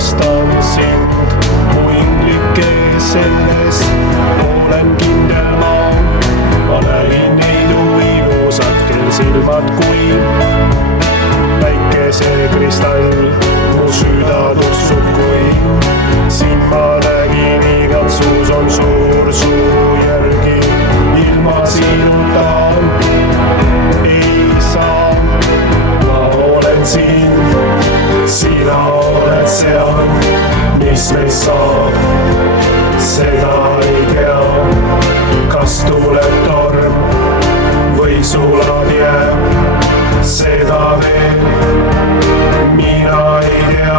armastan sind, mu inglik selles olen kindel ma näin neidu ilusatel silmad kui päikesekristall, mu süda tuksub kui sind ma nägin, igatsus on suur su järgi, ilma sinuta ei saa. Ma olen siin, sina oled seal, mis meist saab, seda ei tea. Kas tuleb torm või sulab jää, seda veel mina ei tea.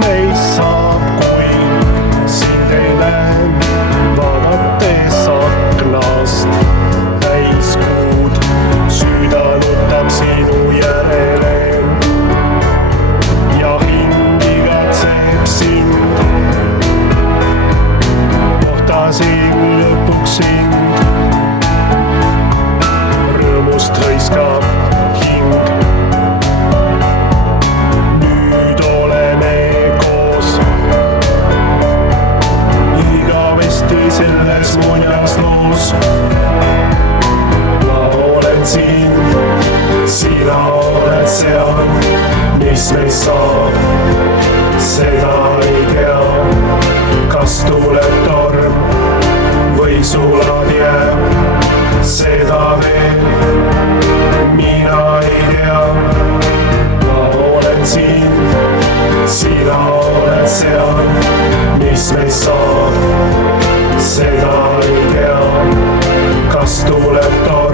Meist saab, kui sind ei näe, vaadates aknast täiskuud, süda nutab sinu järele ja hing igatseb sind. Kohtasin lõpuks sind, rõõmust hõiskab hing. Selles muinas loos ma olen siin, sina oled seal, mis meist saab, seda ei tea. Kas tuleb torm või sulab jää, seda veel mina ei tea. Ma olen siin, sina oled seal, mis meist saab, seda ei tea. Kas tuleb torm